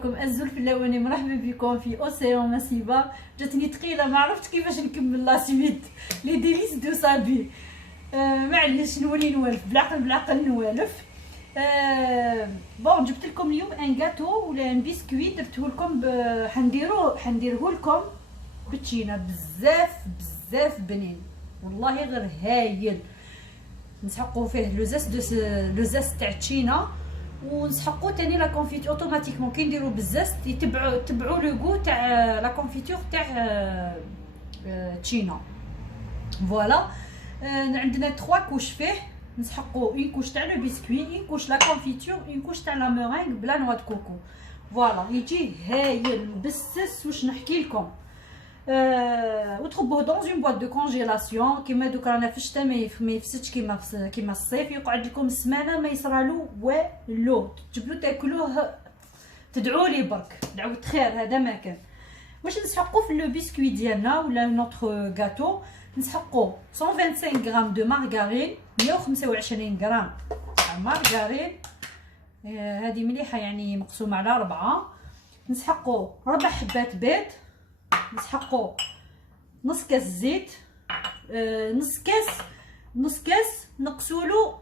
معكم أزول فلاواني. مرحبا بكم في اوسيون ماسيفا. جاتني ثقيله ما عرفتش كيفاش نكمل لا سويت لي ديليس دو صابي. معليش نولي نوالف بالعقل نوالف. بون جبت لكم اليوم ان غاتو ولا ان بسكويت درته لكم حنديره لكم بتشينا بزاف بنين والله غير هايل. نسحقوا فيه لوزاس تاع التشينا ونسحقوا تاني لا كونفيتور اوتوماتيكمون كي نديروا بالزاس تبعوا لو غو تاع لا كونفيتور تاع تشينا. فوالا عندنا 3 كوش فيه. نسحقوا اون كوش تاع لو بسكوي، اون كوش لا كونفيتور، اون كوش تاع لا مورينغ بلا نوا دو كوكو. فوالا يجي هايل بسس واش نحكي لكم. وتخبوه دون اون بواط دو كونجيلاسيون كيما دوك رانا في الشتا ما يفسدش كيما الصيف. يقعد لكم سمانه ما يصرالو والو، تجبلو تاكلوه تدعوا لي برك دعوة خير. هذا ما كان. واش نسحقوا في لو بسكوي ديالنا ولا نوتر غاتو؟ نسحقوا 125 غرام دو مارغارين، 125 غرام تاع مارغارين. هذه مليحه يعني مقسومه على 4. نسحقوا 4 حبات بيض. نسحقوا نص كاس زيت، نص كاس نقصولو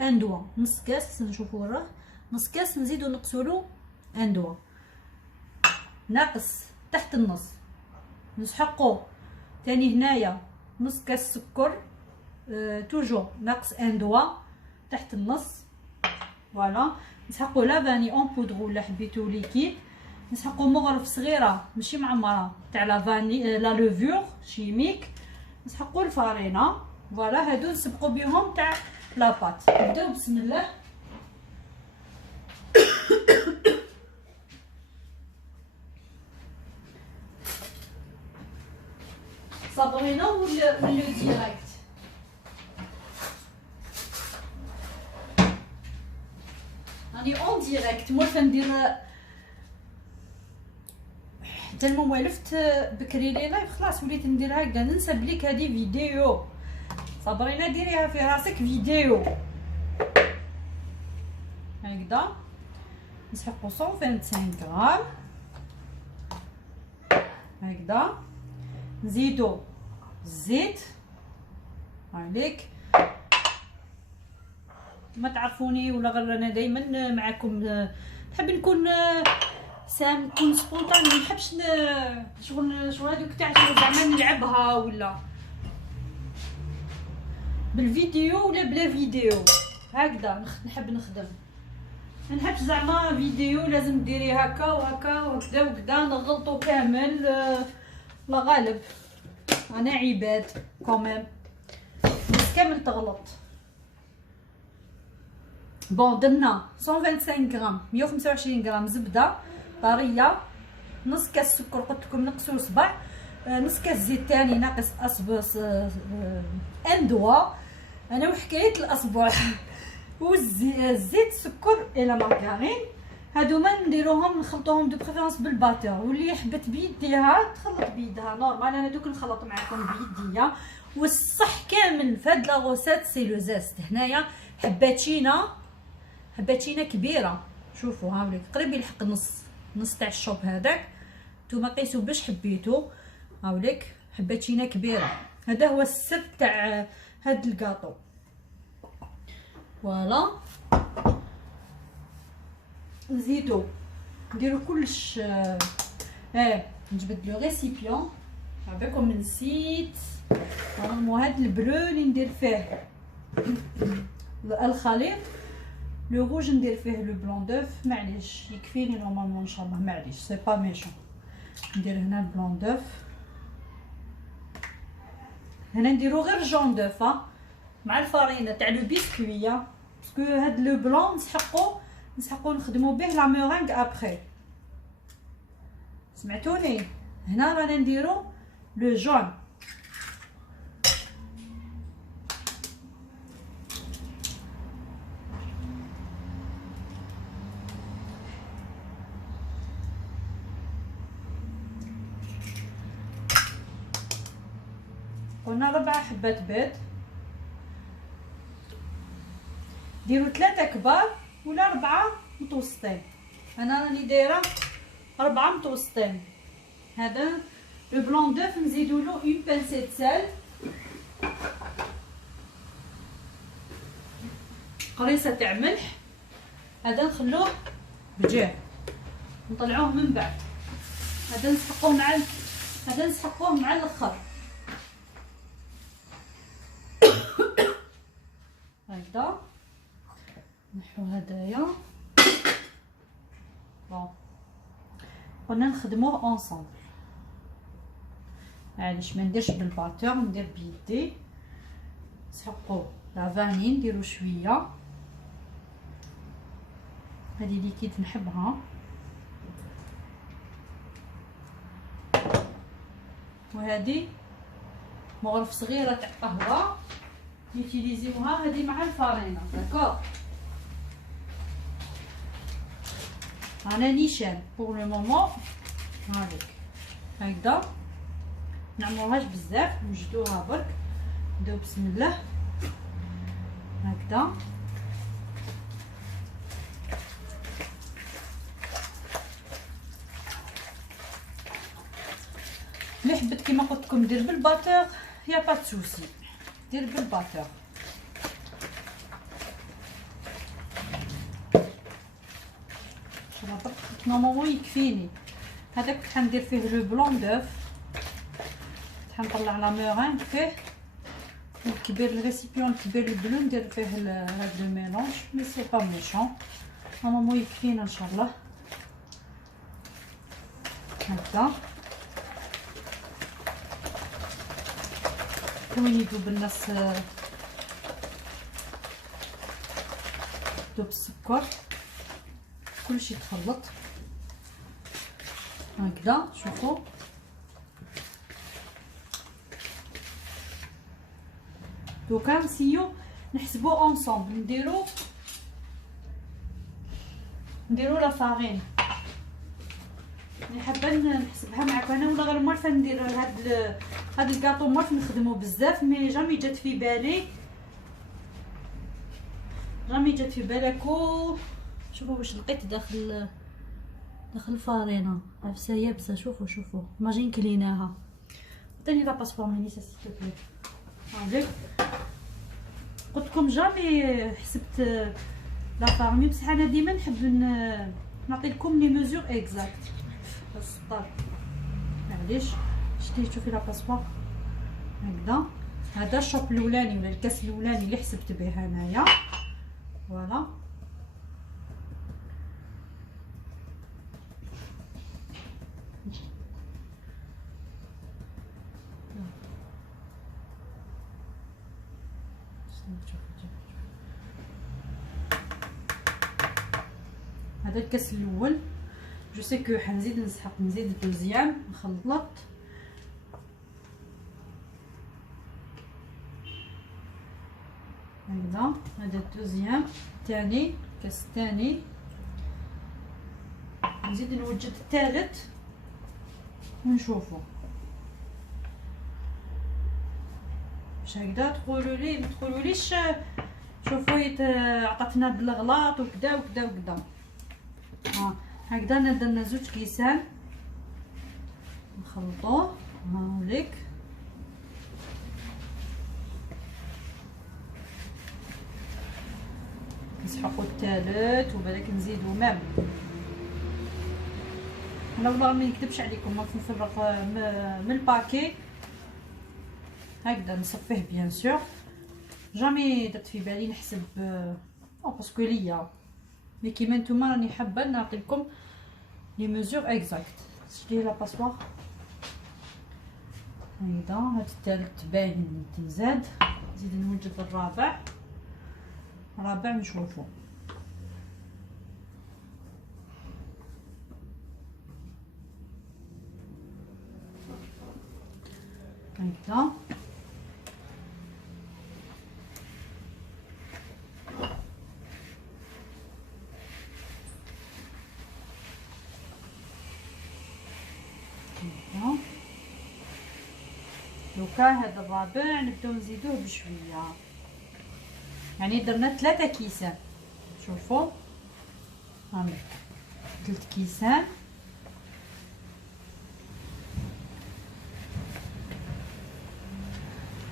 ان دوا، نص كاس نشوفوا راه نص كاس نزيدو نقصولو ان دوا ناقص تحت النص. نسحقوا تاني هنايا نص كاس سكر، توجو ناقص ان دوا تحت النص. فوالا نسحقوا لافاني اون بودر ولا حبيتو ليكيد. نسحقوا مغرف صغيره ماشي معمره تاع لا فاني لا لوفور شيميك. نسحقوا الفارينه. فوالا هادو نسبقوا بهم تاع لاباط. نبداو بسم الله. صابرينا ولا ديريكت؟ راني اون ديريكت موالفه ندير تالمو والفت بكري لي لايف خلاص وليت ندير هكذا. ننسى بليك هذه فيديو. صابرينا ديريها في راسك فيديو هكذا. نسحقو 125 غرام هكذا. نزيدو الزيت عليك. ما تعرفوني ولا غير انا دائما معكم نحب نكون نكون سبونطاني. ما نحبش شغل هذوك تاع زعما نلعبها ولا بالفيديو ولا بلا فيديو هكذا. نحب نخدم. ما نحبش زعما فيديو لازم ديري هكا وهكا وكذا وكذا نغلطو كامل. لا غالب انا عباد كوميم بس كامل تغلط. بون درنا 125 غرام 125 غرام زبده طريه، نص كاس سكر قلت لكم نقصوا صبع، نص كاس زيت تاني ناقص اصبص ان دوا. انا وحكايه الاصبع والزيت السكر الى مارغرين هادو ما نديروهم نخلطوهم دو بريفيرونس بالباتور. واللي حبت بيديها تخلط بيدها نورمال. انا دوك نخلط معكم بيديا والصح كامل في هاد لا غوسيت سي لو زاست. هنايا حباتينا كبيره شوفوا هاوليك قريب يلحق نص تاع الشوب هذاك. نتوما قيسوا باش حبيتو هاوليك حباتينا كبيره. هذا هو السر تاع هاد الكاطو. فوالا نزيدو نديرو كلش. نجبد لو ريسيبيون هذاكم نسيت نورمالمون هاد البلو اللي ندير فيه الخليط. لو روج ندير فيه لو بلون دوف معليش يكفيني نورمالمون ان شاء الله معليش سي با ميشون. ندير هنا البلون دوف. هنا نديرو غير جون دوف مع الفارينه تاع لو بسكويه باسكو هاد لو بلون نسحقو نخدمو به لا مورينغ ابري. سمعتوني؟ هنا رانا نديرو لو جون. قلنا 4 حبات بيض. ديروا 3 كبار ولا 4 متوسطين. انا راني دايره 4 متوسطين. هذا لو بلون دوف نزيدو له اون بانسيت سال، قريصه تاع ملح. هذا نخلوه بجاه نطلعوه من بعد. هذا نسحقوه مع الاخر هكذا. نحو هدايا بون قلنا نخدموه اونصومبل. معليش ما نديرش بالباتور، ندير بيدي. نسحقو لا فاني نديرو شويه. هذه ليكيد نحبها. وهذه مغرف صغيره تاع قهوه نيتيليزيوها هذه مع الفارينه. داكور انا نيشان بور لو مومون. هاذيك هكذا نعمروهاش بزاف، نوجدوها برك. نبداو بسم الله هكذا. اللي حبت كيما قلت لكم دير بالباتور يا با سوسي، دير بالباتور. شوفوا برك نورمالمون يكفيني. هذا كنت حندير فيه لو بلون دوف، كنت حنطلع لا مورين فيه الكبير، الريسيبيون الكبير البلو ندير فيه هاد لو ميلونج. مي سي با ميشون، نورمالمون يكفينا ان شاء الله. هكذا وين يذوب الناس دوب السكر كلشي يتخلط هكذا. شوفوا دوكا نسيو نحسبو اونصومبل. نديرو لا فارين. حابه نحسبها معكم انا ولا غير مالفه ندير هاد الكاطو مالف نخدمو بزاف. مي جامي جات في بالي، بالكو. شوفوا واش لقيت داخل الفارينه عفسه يابسه. شوفوا ماجين كليناها. عطيني لا باسبور مينيسا سيتو بلي. هاذيك قلت لكم جامي حسبت لا فارمي، بصح انا ديما نحب نعطي لكم لي ميزور اكزاكت. السطر معليش شتي شوفي لا باسبور هكذا. هذا الشوب الاولاني ولا الكاس الاولاني اللي حسبت به انايا. فوالا هذا الكاس الاول. جو سي كو حنزيد نسحق، نزيد الدوزيام نخلط. هكذا هذا الدوزيام الثاني، الكاس الثاني. نزيد نوجد الثالث ونشوفو باش هكذا تقولوا لي. ما تقولوليش شوفوا عطاتنا هاد الغلاط وكذا وكذا وكذا. هكذا درنا زوج كيسان نخلطوه. هاوليك نسحقو الثالث وبالك نزيدو مام. انا والله ما نكذبش عليكم، ما نفرغ من الباكي هكذا نصفيه بيان سور. جامي درت في بالي نحسب باسكو ليا، مي كيما نتوما راني حابه نعطي لكم لي ميزور اكزاكت. شتي لا باسوار هكذا. هاد الثالث باين تنزاد. نزيد نوجد الرابع نشوفو هكذا. دوكا هذا الرابع نبداو نزيدوه بشويه، يعني درنا 3 كيسان. شوفوا هاك 3 كيسان.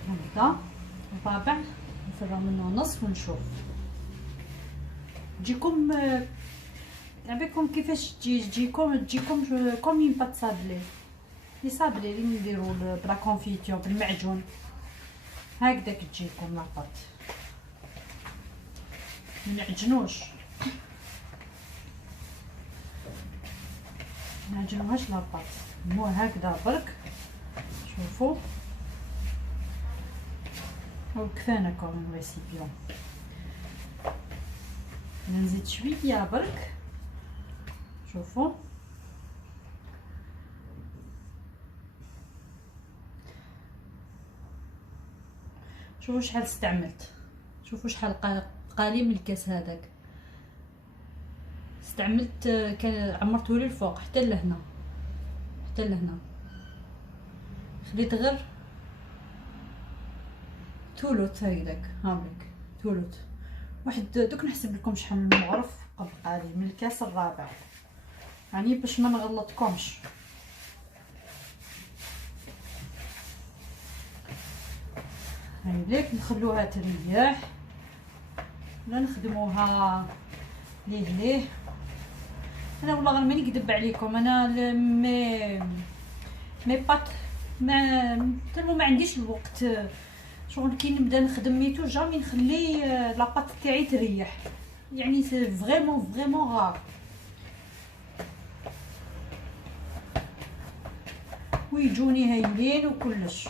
هكذا الرابع نفرغ منه نص ونشوف. تجيكم عبيكم كيفاش تجيكم كوم بات صابلي لي صابلي اللي نديرو بلا كونفيتور بالمعجون، هكذاك تجيكم لاباط، منعجنوش منعجنوهاش لاباط، مو هكذا برك. شوفوا وكفانا كوم ريسيبيون. نزيد شويه برك. شوفوا شوفوا شحال استعملت، شوفوا شحال قالي من الكاس هذاك استعملت. كان عمرته لي الفوق حتى لهنا، حتى لهنا، خليت غير ثلث هكذاك. هاوليك ثلث واحد. دوك نحسب لكم شحال من مغرف قالي من الكاس الرابع، يعني باش ما نغلطكمش. هايليك نخلوها تريح ولا نخدموها ليه. انا والله غير ماني نكذب عليكم، انا مي بات ما عنديش الوقت. شغل كي نبدا نخدم ميتو جامي نخلي لاباط تاعي تريح، يعني سي فريمون غار. ويجوني هايلين وكلش.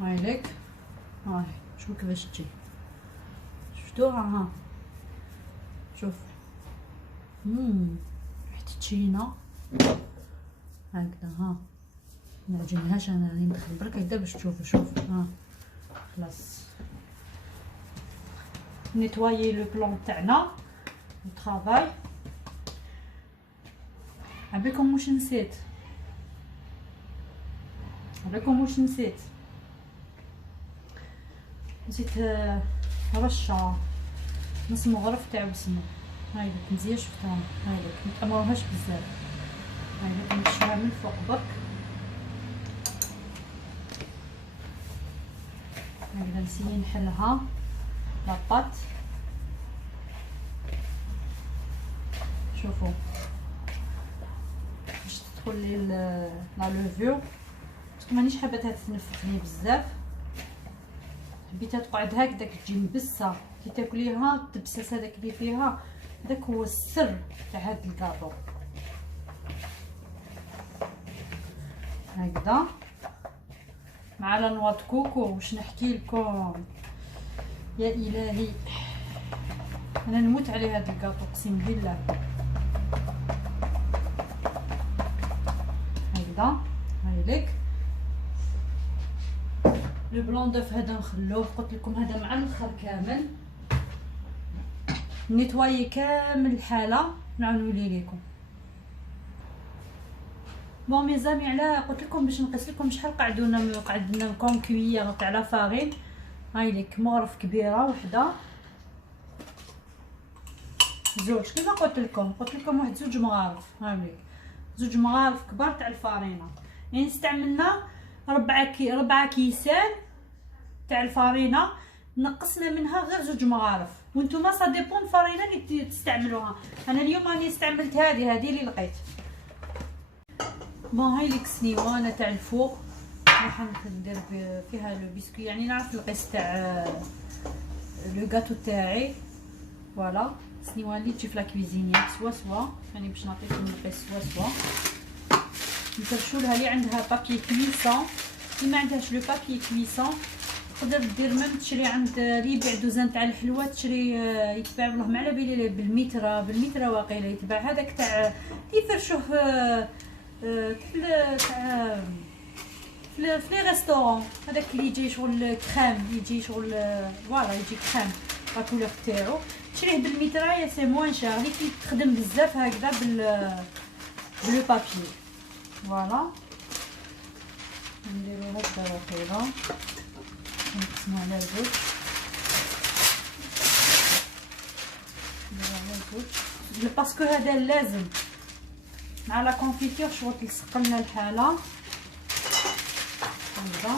هايليك هاي شوف كيفاش تجي، شفتوها؟ ها شوف ريحة تشينا هكذا. ها منعجنهاش انا، راني ندخل برك هكذا باش تشوفوا. شوف ها خلاص نيتوايي لو بلون تاعنا الطرافاي. عبيكم واش نسيت، نسيت رشه نص مغرف تاع بسمه. هاي مزيان شفتها، هاي ما تأمروهاش بزاف. هاي نشوفها من الفوق برك هكذا. نسيي نحلها لاباط. شوفوا باش تدخل لي لا لوفور، مانيش حابتها تنفخني بزاف، حبيتها تقعد هكذاك تجي مبسه كي تاكليها. التبساس هذاك اللي فيها داك هو السر تاع هاد الكاطو. هكذا مع لا نوا كوكو. واش نحكي لكم يا الهي، انا نموت على هاد الكاطو اقسم بالله. هكذا هايليك لو بلون دوف هذا نخلوه. قلت لكم هذا مع الاخر كامل نيتوايي كامل الحاله نعاود نولي لكم. بون مي زامي، على قلت لكم باش نقيس لكم شحال قعدنا لكم كويير تاع لا فارين. هاي ليك مغرف كبيره وحده، زوج كيما قلت لكم واحد 2 مغارف. هاي ليك 2 مغارف كبار تاع الفارينه، يعني استعملنا 4 كيسان تاع الفارينه، نقصنا منها غير 2 مغارف. وانتم سا ديبون الفارينه اللي تستعملوها. انا اليوم راني استعملت هذه اللي لقيت. بون هاي ليك سنيوانه تاع الفوق راح ندير فيها لو بيسكوي، يعني نعرف القيس تاع لو غاتو تاعي. فوالا سنيوان اللي تجي في لا كويزينيير سوا يعني باش نعطيكم القيس سوا. نفرشوا لها اللي عندها بابي كويسون، اللي ما عندهاش لو بابي كويسون تقدر دير ميم تشري عند اللي يبيع دوزان تاع الحلوى، تشري يتباع والله ما على بالي بالمتر واقيلا يتباع هذاك تاع يفرشوه تاع في لي ريستورون. هذاك اللي يجي شغل كريم، يجي شغل فوالا يجي كريم لا كولور تاعو، تشريه بالمتر سي موان شار. اللي تخدم بزاف هكذا بلو بابي. فوالا نديرو هكذا واقيلا نقسمو على زوج، نديرو على زوج باسكو هذا لازم مع لا كونفيتور شغل تلصق لنا الحاله هكذا.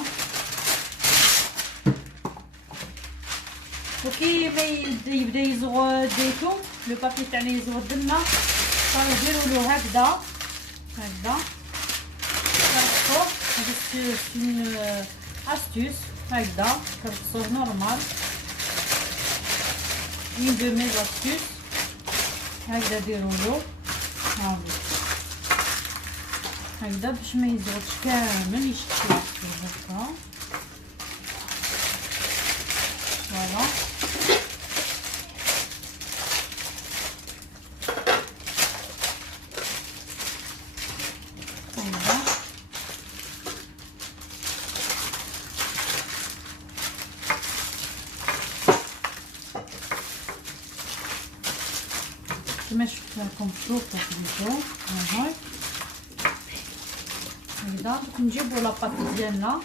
وكي ما يبدا يزغد ديتو لو بابي تاعنا يزغد لنا صافي نديرو له هكذا هكذا كنرصوه. هذا سين استيس هكذا كنرصوه نورمال اون دو مي استيس هكذا ديرو له هاهي هكذا باش ما يزغدش كامل يشد هكا فوالا. كما شفت لكم شوفوا خديتو هاهاي هكذا. دوك نجيبو لاباط ديالنا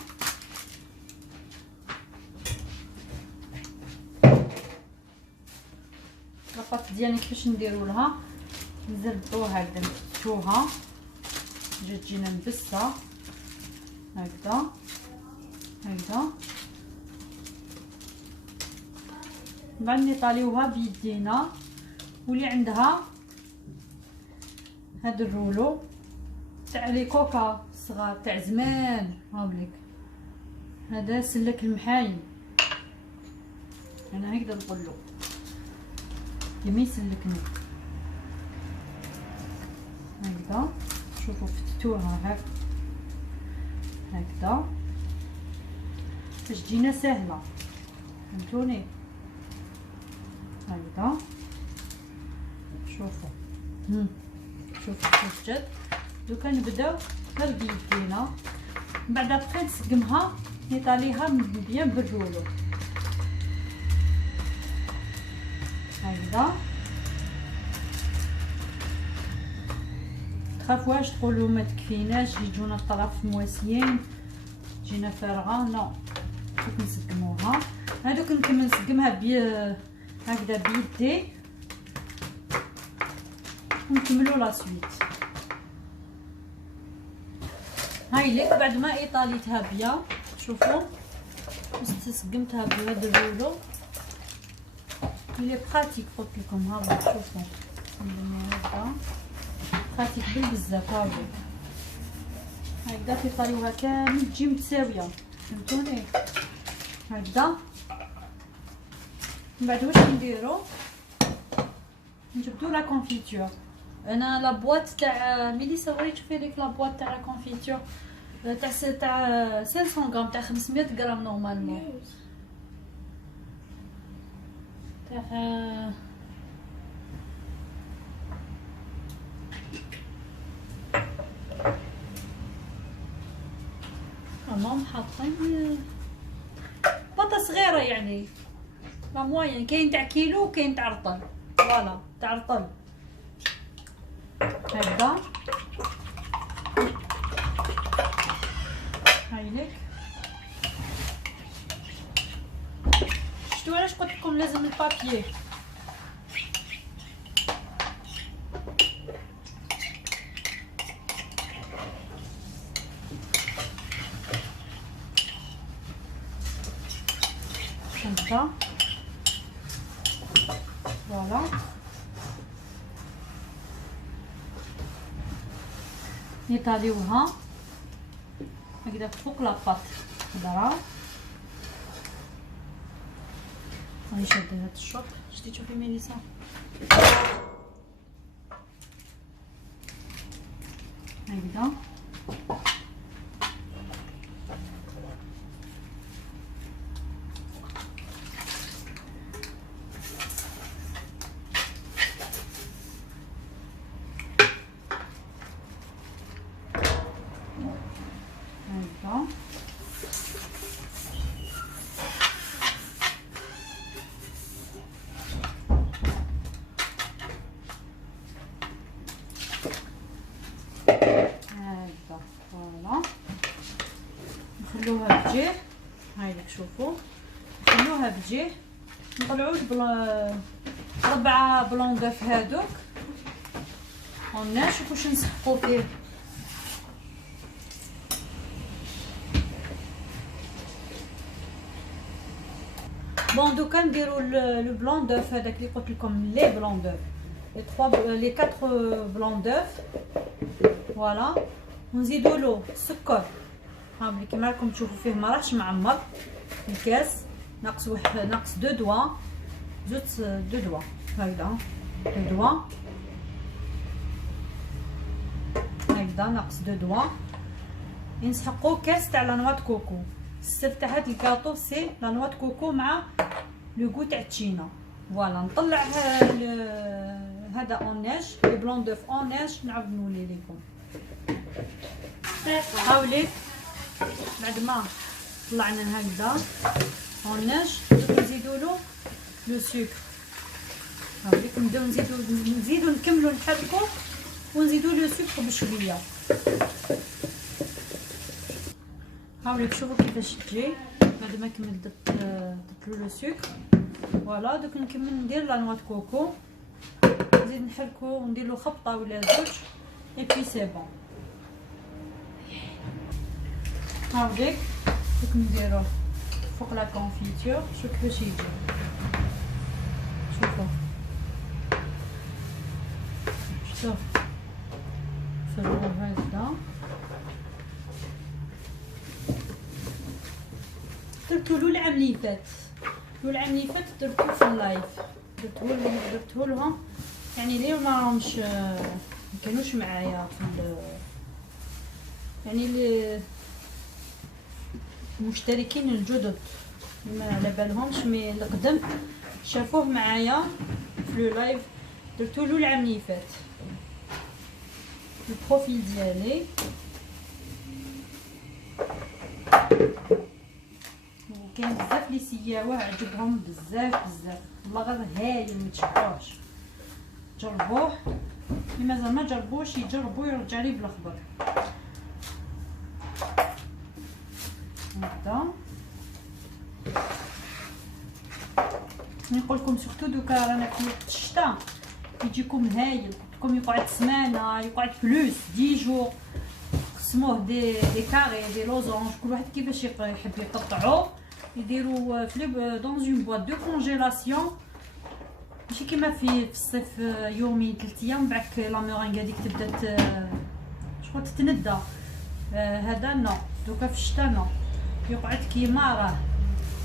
لاباط ديالنا كيفاش نديرو لها نزربوها هكذا نفتوها تجينا مبسه هكذا هكذا. من بعد نطاليوها بيدينا. واللي عندها هاد الرولو تاع لي كوكا صغار تاع زمان هاوليك هذا سلك المحايم انا هكذا نقولو كيما يسلكني هكذا. شوفوا فتتوها هكذا باش تجينا سهله فهمتوني هكذا. شوفوا شوفوا جد. دوكا نبداو غير بيدينا من بعد ابخي نسقمها نطاليها بيان بالرولو هكذا. تخافوهاش تقولوا ما تكفيناش يجونا الطرف مواسيين تجينا فارغه نو. دوك نسقموها هادوك نكمل نسقمها هكذا بيدي ونكملوا لا سويت. هاي ليك بعد ما ايطاليتها بيان شوفوا استسقمتها بهذا الرولو اللي براتيك قلت لكم. ها شوفوا هكذا براتيك بالبزاف. هاوليك هكذا تيطاليوها كامل تجي متساويه فهمتوني هكذا. من بعد واش نديرو نجبدو لا كونفيتور. انا لا بواط تاع ميليسا وريت شوفي ليك لا بواط تاع لا كونفيتور تاع 500 غرام تاع 500 غرام نورمالمون تاع راهم حاطين بطه صغيره يعني لا موين. كاين تاع كيلو وكاين تاع رطل فوالا تاع رطل هكذا. هايليك شفتوا علاش قلت لكم لازم البابيي هكذا فوالا. نطاليوها هكذا فوق لاباط خضرا. راني شاده هاد الشوط شتي تشوفي ميليسا هكذا. نخلوها بجيه هايلك شوفوا نخلوها بجيه نطلعوش ربعة بلون داف هادوك ونشوف واش نسحقو فيه. بون دوكا نديرو لو بلون دوف هذاك اللي قلت لكم، لي بلون دوف، لي 4 بلون دوف فوالا. ونزيدو له السكر، ها ملي كيما راكم تشوفوا فيه ما راهش معمر الكاس، ناقص ناقص 2 دوا، زوج 2 دوا هكذا، 2 دوا هكذا، ناقص 2 دوا. نسحقو كاس تاع لا نوا د كوكو. السر تاع هاد الكاطو سي لا نوا د كوكو مع لو غو تاع التشينا. فوالا نطلع هذا اوناج، لي بلون دوف اوناج، نعاود نولي لكم. حاولي بعد ما طلعنا هكذا اوناج نزيدو له لو سكر. هاوليك نبداو نزيدو نكملو نحركو ونزيدو لو سكر بشويه. هاوليك شوفوا كيفاش تجي بعد ما كملت درت لو سكر. فوالا دوك نكمل ندير لا نوا د كوكو، نزيد نحركو وندير له خبطه ولا زوج اي بي سي بون. هاوليك دوك نديرو فوق لا كونفيتور. شوف كيفاش يجي، شوفوا شوف فرو هكذا. درتو له العام اللي فات، العام اللي فات درتو في اللايف، درتو لهم يعني لي ما راهمش ما كانوش معايا في يعني المشتركين الجدد ما على بالهمش، مي القدم شافوه معايا في لو لايف. درتو له العام اللي فات البروفيل ديالي، وكاين بزاف لي سياوه عجبهم بزاف والله غير هايل، متشبعوش. جربوه اللي مازال ما جربوش يجربوا يرجع لي بالخبر. هكذا نقول لكم سورتو دوكا رانا في وقت الشتاء يجيكم هايل، كم يقعد سمانه، يقعد بلوس 10 جور. قسموه دي كاري دي لوزونج، كل واحد كيفاش يحب يقطعو، يديروا في دون اون بواط دو كونجيلاسيون، ماشي كيما في الصيف يومي 3 ايام بعد لا مورينغ هذيك تبدا شغل تتندى. هذا نو، دوكا في الشتاء نو، يقعد كيما راه،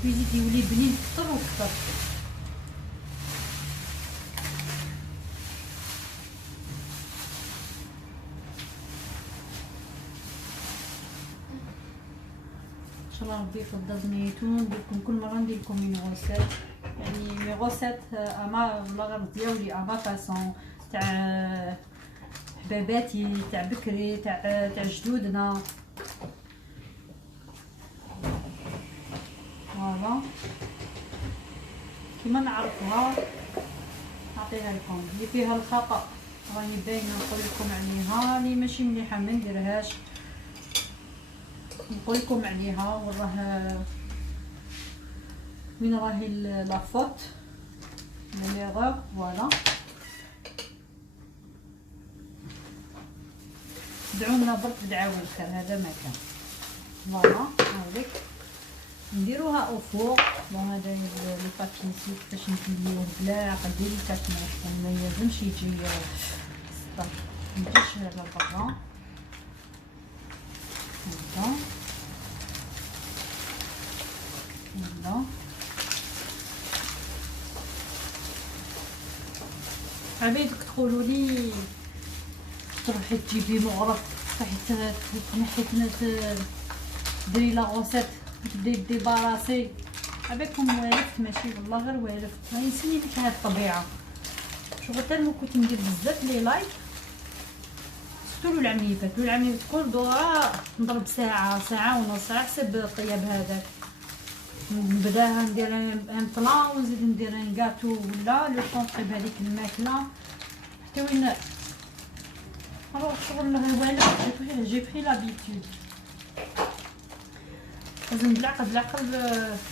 يزيد يولي بنين كتر وكتر. ان شاء الله ربي يفضلني نديرلكم كل مره ندير لكم مي غوسيت، يعني مي غوسيت اما والله غير ديالي اما فاسون تاع حباباتي، تاع بكري، تاع جدودنا. فوالا كيما نعرفوها نعطيها لكم. اللي فيها الخطا راني باينه نقول لكم عليها، اللي ماشي مليحه ما نديرهاش نقول لكم عليها. وراه وين راهي لا فوت ليغور. فوالا دعونا برك بدعاوي الخير، هذا ما كان. فوالا هاوليك نديروها او فوق. بون هذا لي بابي نسيت كيفاش نكليوه بلا قدير الكاتماش، ما يلزمش يجي سطر، ميجيش على برا هكذا. هكذا عبيدك تقولوا لي تروحي تجيبي مغرف، تروحي ديري لا غوسيت تبداي ديباراسي. عباكم والفت ماشي والله غير والفت، راني نسني لك هاد الطبيعه. شغل حتى لما كنت ندير بزاف لي لايف سورتو العام اللي فات، العام اللي فات كل دوره نضرب ساعه ونص على حسب الطياب هذاك. نبداها ندير ان بلان ونزيد ندير ان كاطو ولا لو طونطيب هذيك الماكله حتى وين الوغ شغل والو. جي بخي لابيتود، لازم بالعقل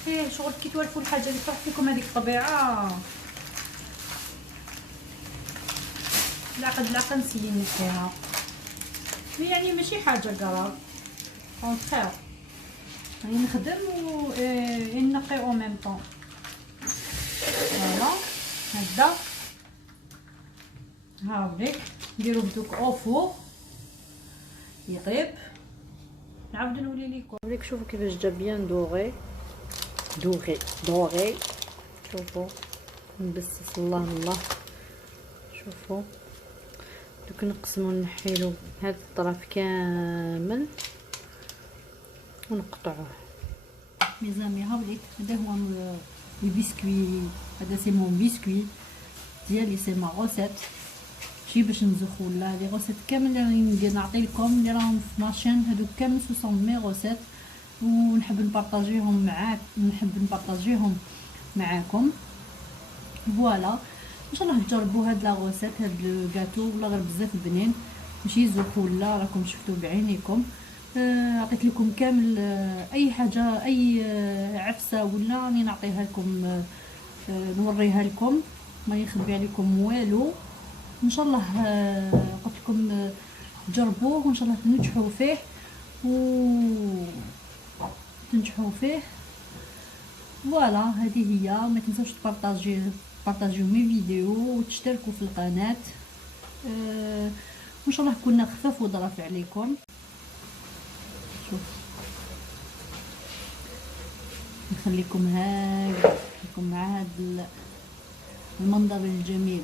فيه شغل كي توالفوا الحاجه اللي تروح فيكم هذيك الطبيعه. العقد نسيي نحيها، يعني ماشي حاجه كراف، كونتخير راني نخدم و نقي او ميم طون. فوالا هكذا هاوليك نديروه دوك او فور يطيب، نعاود نولي ليكم. هاوليك شوفوا كيفاش جا بيان دوغي دوغي دوغي، شوفوا نبسس الله الله. شوفوا دوك نقسمو نحيلو هاد الطرف كامل ونقطعوه. ميزامي هاوليك هذا هو البسكوي، هذا سي مون بسكوي ديالي، سي ما غوسيت ماشي باش نزخو، لا لي غوسيت كامل اللي راني ندير نعطي لكم اللي راهم في ماشين هذوك كامل 600 غوسيت، ونحب نبارطاجيهم معاك، معاكم. فوالا ان شاء الله تجربوا هاد لا غوسيت، هاد الكاطو والله غير بزاف بنين ماشي يزوقوا، لا راكم شفتوا بعينيكم. عطيت لكم كامل اي حاجه، اي عفسه ولا راني نعطيها لكم، نوريها لكم، ما يخبي عليكم والو. ان شاء الله قلت لكم جربوه وان شاء الله تنجحوا فيه فوالا هذه هي. ما تنساوش تبارطاجيو مي فيديو وتشتركوا في القناه. وان شاء الله كنا خفاف وظرف عليكم. شوف نخليكم مع هذا المنظر الجميل.